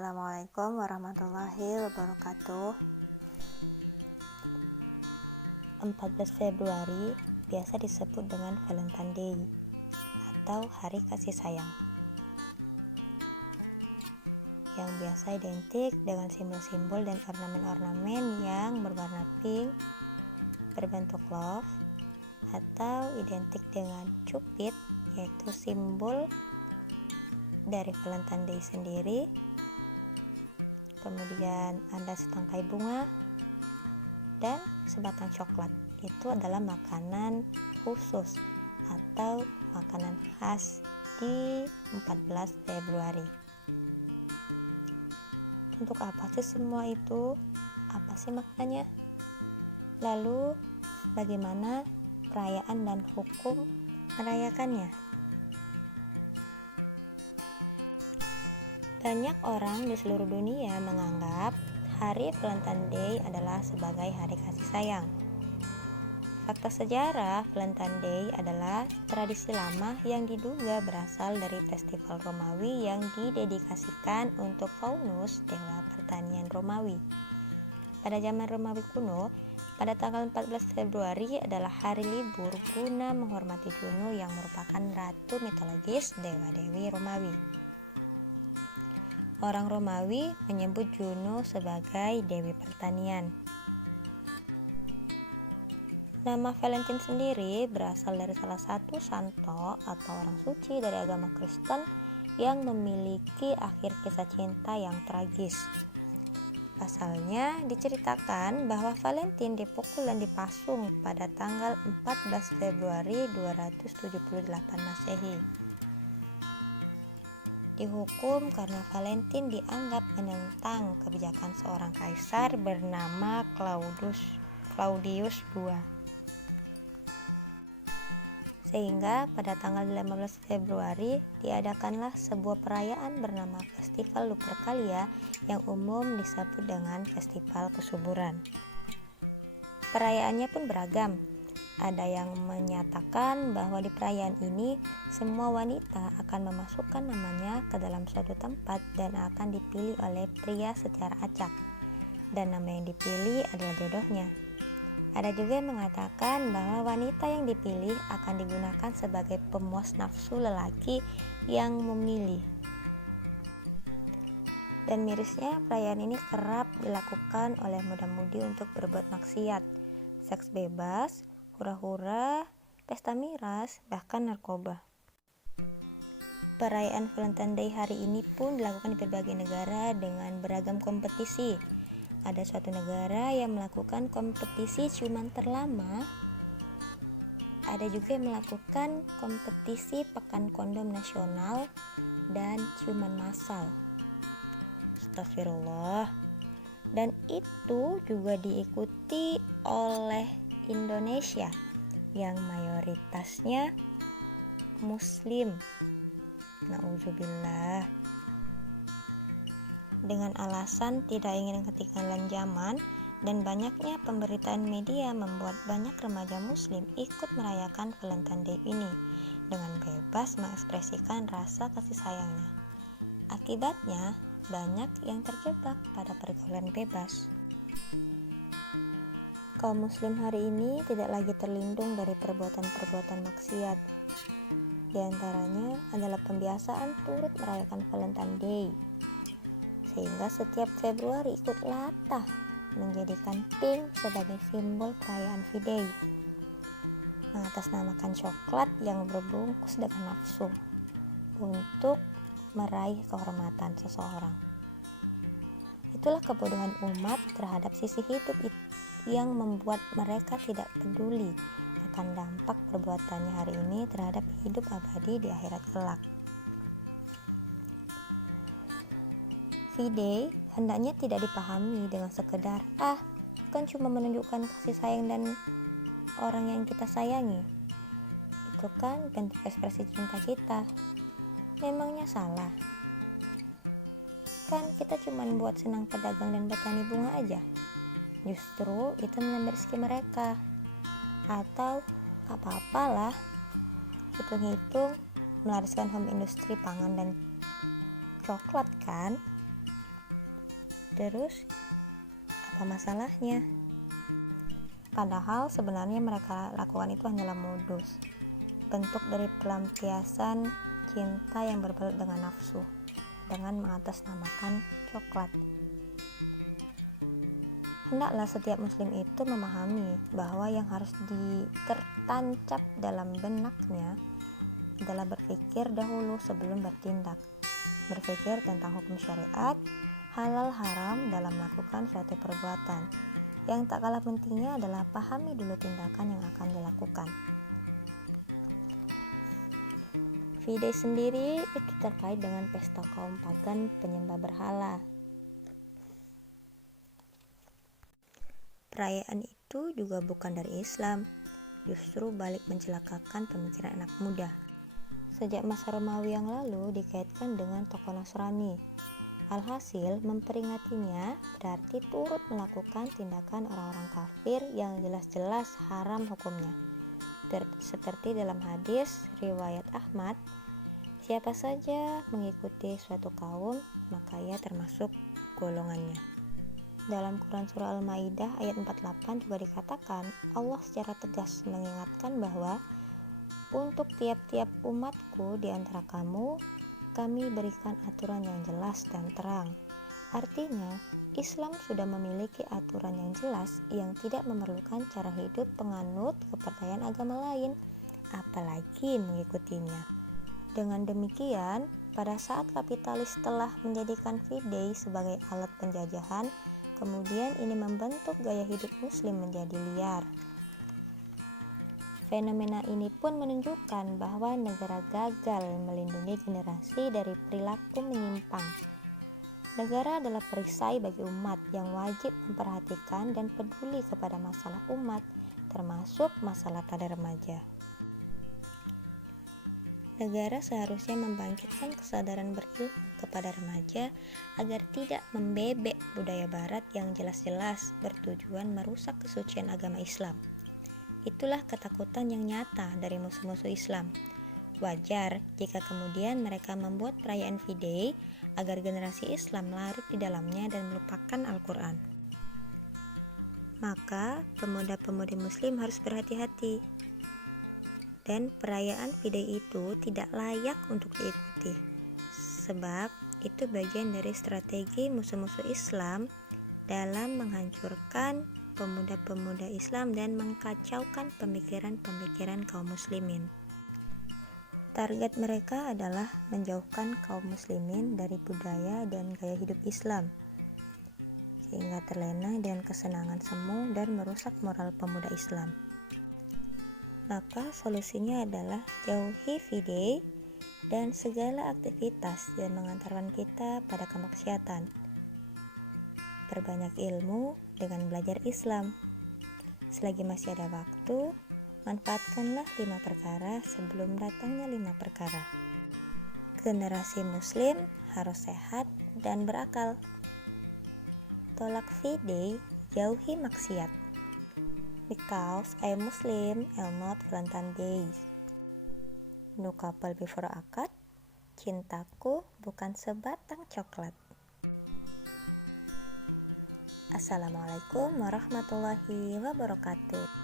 Assalamualaikum warahmatullahi wabarakatuh. 14 Februari biasa disebut dengan Valentine Day atau Hari Kasih Sayang, yang biasa identik dengan simbol-simbol dan ornamen-ornamen yang berwarna pink, berbentuk love, atau identik dengan Cupid, yaitu simbol dari Valentine Day sendiri. Kemudian ada setangkai bunga dan sebatang coklat. Itu adalah makanan khusus atau makanan khas di 14 Februari. Untuk apa sih semua itu? Apa sih maknanya? Lalu bagaimana perayaan dan hukum merayakannya? Banyak orang di seluruh dunia menganggap Hari Valentine Day adalah sebagai hari kasih sayang. Fakta sejarah, Valentine Day adalah tradisi lama yang diduga berasal dari festival Romawi yang didedikasikan untuk Faunus, dewa pertanian Romawi. Pada zaman Romawi kuno, pada tanggal 14 Februari adalah hari libur guna menghormati Juno yang merupakan ratu mitologis dewa-dewi Romawi. Orang Romawi menyebut Juno sebagai dewi pertanian. Nama Valentine sendiri berasal dari salah satu santo atau orang suci dari agama Kristen yang memiliki akhir kisah cinta yang tragis. Pasalnya diceritakan bahwa Valentine dipukul dan dipasung pada tanggal 14 Februari 278 Masehi. Dihukum karena Valentine dianggap menentang kebijakan seorang kaisar bernama Claudius II. Sehingga pada tanggal 15 Februari diadakanlah sebuah perayaan bernama Festival Lupercalia yang umum disebut dengan Festival Kesuburan. Perayaannya pun beragam. Ada yang menyatakan bahwa di perayaan ini semua wanita akan memasukkan namanya ke dalam suatu tempat dan akan dipilih oleh pria secara acak, dan nama yang dipilih adalah jodohnya. Ada juga yang mengatakan bahwa wanita yang dipilih akan digunakan sebagai pemuas nafsu lelaki yang memilih. Dan mirisnya, perayaan ini kerap dilakukan oleh muda-mudi untuk berbuat maksiat, seks bebas, hura-hura, pesta miras, bahkan narkoba. Perayaan Valentine Day hari ini pun dilakukan di berbagai negara dengan beragam kompetisi. Ada suatu negara yang melakukan kompetisi ciuman terlama. Ada juga yang melakukan kompetisi pekan kondom nasional dan ciuman massal. Astagfirullah. Dan itu juga diikuti oleh Indonesia yang mayoritasnya Muslim. Nauzubillah. Dengan alasan tidak ingin ketinggalan zaman dan banyaknya pemberitaan media membuat banyak remaja Muslim ikut merayakan Valentine Day ini dengan bebas mengekspresikan rasa kasih sayangnya. Akibatnya, banyak yang terjebak pada pergaulan bebas. Kaum muslim hari ini tidak lagi terlindung dari perbuatan-perbuatan maksiat. Di antaranya adalah pembiasaan turut merayakan Valentine Day, sehingga setiap Februari ikut latah menjadikan pink sebagai simbol perayaan V-Day, mengatasnamakan coklat yang berbungkus dengan nafsu untuk meraih kehormatan seseorang. Itulah kebodohan umat terhadap sisi hidup yang membuat mereka tidak peduli akan dampak perbuatannya hari ini terhadap hidup abadi di akhirat kelak. V-Day hendaknya tidak dipahami dengan sekedar kan cuma menunjukkan kasih sayang dan orang yang kita sayangi. Itu kan bentuk ekspresi cinta kita. Memangnya salah? Kan kita cuma buat senang pedagang dan petani bunga aja. Justru itu menambah rezeki mereka. Atau apa-apalah, hitung-hitung melariskan home industri pangan dan coklat kan. Terus, apa masalahnya? Padahal sebenarnya mereka lakukan itu hanyalah modus, bentuk dari pelampiasan cinta yang berbalut dengan nafsu, dengan mengatasnamakan coklat. Hendaklah setiap muslim itu memahami bahwa yang harus tertancap dalam benaknya adalah berpikir dahulu sebelum bertindak. Berpikir tentang hukum syariat, halal haram dalam melakukan suatu perbuatan. Yang tak kalah pentingnya adalah pahami dulu tindakan yang akan dilakukan. V-Day sendiri itu terkait dengan pesta kaum pagan penyembah berhala. Perayaan itu juga bukan dari Islam, justru balik mencelakakan pemikiran anak muda. Sejak masa Romawi yang lalu dikaitkan dengan tokoh Nasrani. Alhasil, memperingatinya berarti turut melakukan tindakan orang-orang kafir yang jelas-jelas haram hukumnya. Seperti dalam hadis riwayat Ahmad, siapa saja mengikuti suatu kaum, maka ia termasuk golongannya. Dalam Quran Surah Al-Ma'idah ayat 48 juga dikatakan, Allah secara tegas mengingatkan bahwa untuk tiap-tiap umatku di antara kamu, kami berikan aturan yang jelas dan terang. Artinya, Islam sudah memiliki aturan yang jelas yang tidak memerlukan cara hidup penganut kepercayaan agama lain, apalagi mengikutinya. Dengan demikian, pada saat kapitalis telah menjadikan V-Day sebagai alat penjajahan, kemudian ini membentuk gaya hidup muslim menjadi liar. Fenomena ini pun menunjukkan bahwa negara gagal melindungi generasi dari perilaku menyimpang. Negara adalah perisai bagi umat yang wajib memperhatikan dan peduli kepada masalah umat, termasuk masalah pada remaja. Negara seharusnya membangkitkan kesadaran berilmu kepada remaja agar tidak membebek budaya barat yang jelas-jelas bertujuan merusak kesucian agama Islam. Itulah ketakutan yang nyata dari musuh-musuh Islam. Wajar jika kemudian mereka membuat perayaan V-Day agar generasi Islam larut di dalamnya dan melupakan Al-Quran. Maka pemuda-pemudi muslim harus berhati-hati. Dan perayaan V-Day itu tidak layak untuk diikuti, sebab itu bagian dari strategi musuh-musuh Islam dalam menghancurkan pemuda-pemuda Islam dan mengkacaukan pemikiran-pemikiran kaum muslimin. Target mereka adalah menjauhkan kaum muslimin dari budaya dan gaya hidup Islam, sehingga terlena dengan kesenangan semu dan merusak moral pemuda Islam. Maka solusinya adalah jauhi V-Day dan segala aktivitas yang mengantarkan kita pada kemaksiatan. Perbanyak ilmu dengan belajar Islam. Selagi masih ada waktu, manfaatkanlah 5 perkara sebelum datangnya 5 perkara. Generasi muslim harus sehat dan berakal. Tolak V-Day, jauhi maksiat. Because I am Muslim and not Valentine Days. No couple before akad. Cintaku bukan sebatang coklat. Assalamualaikum warahmatullahi wabarakatuh.